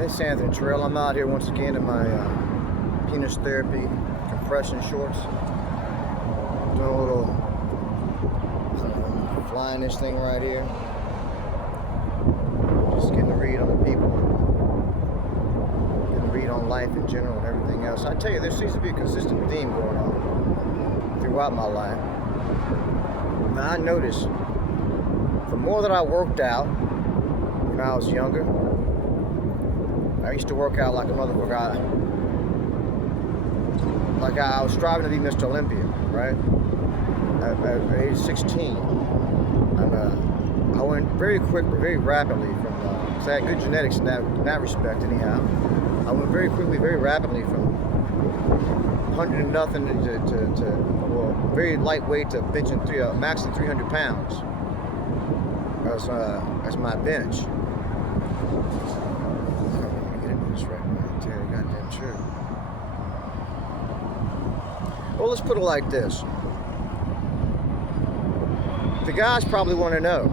It's Anthony Terrell. I'm out here once again in my penis therapy compression shorts. Doing a little, flying this thing right here. Just getting to read on the people. Getting to read on life in general and everything else. I tell you, there seems to be a consistent theme going on throughout my life. Now I noticed the more that I worked out when I was younger, I used to work out like a motherfucker. Like I was striving to be Mr. Olympia, right? At age 16. And I went very quickly, very rapidly from, because I had good genetics in that respect anyhow. I went very quickly, very rapidly from 100 and nothing to well, very lightweight to benching maxing 300 pounds as my bench. Goddamn true. Well, let's put it like this. The guys probably want to know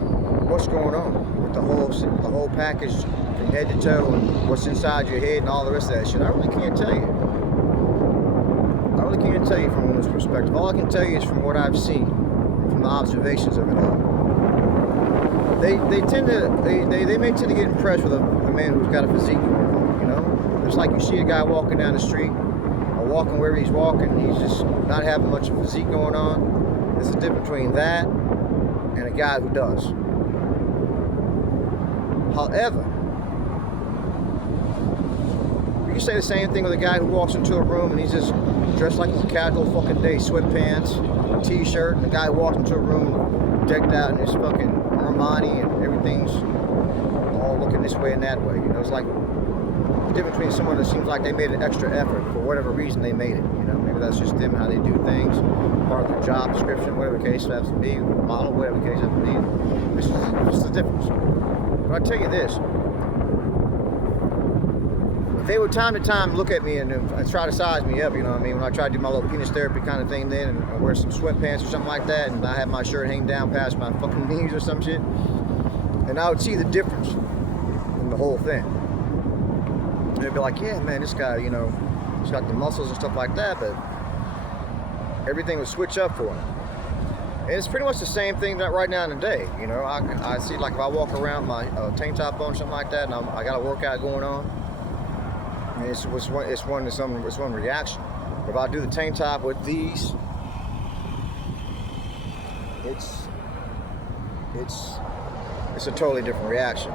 what's going on with the whole package from head to toe and what's inside your head and all the rest of that shit. I really can't tell you. I really can't tell you from a woman's perspective. All I can tell you is from what I've seen, from the observations of it all. They may tend to get impressed with a man who's got a physique. It's like you see a guy walking down the street or walking wherever he's walking and he's just not having much of physique going on. There's a difference between that and a guy who does. However, you can say the same thing with a guy who walks into a room and he's just dressed like it's a casual fucking day, sweatpants, t-shirt, and the guy who walks into a room decked out in his fucking Armani and everything's all looking this way and that way. It's like the difference between someone that seems like they made an extra effort for whatever reason they made it. Maybe that's just them, how they do things, part of their job description, whatever the case happens to be, model, whatever the case happens to be. This is the difference. But I tell you this, they would time to time look at me and try to size me up, when I try to do my little penis therapy kind of thing then, and I wear some sweatpants or something like that, and I have my shirt hanging down past my fucking knees or some shit, and I would see the difference in the whole thing. And they'd be like, yeah, man, this guy, he's got the muscles and stuff like that, but everything would switch up for him. And it's pretty much the same thing that right now in the day. I see, like, if I walk around my tank top on, something like that, and I got a workout going on, and it's one reaction. But if I do the tank top with these, it's a totally different reaction.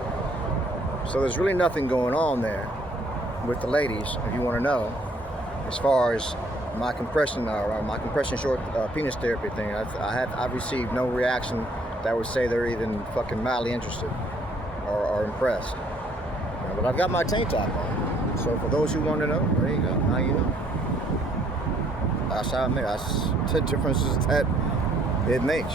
So there's really nothing going on there with the ladies, if you want to know, as far as my compression short penis therapy thing. I've received no reaction that would say they're even fucking mildly interested or impressed. But I've got my tank top on. So for those who want to know, there you go. Now you know. That's how I made. That's the differences that it makes,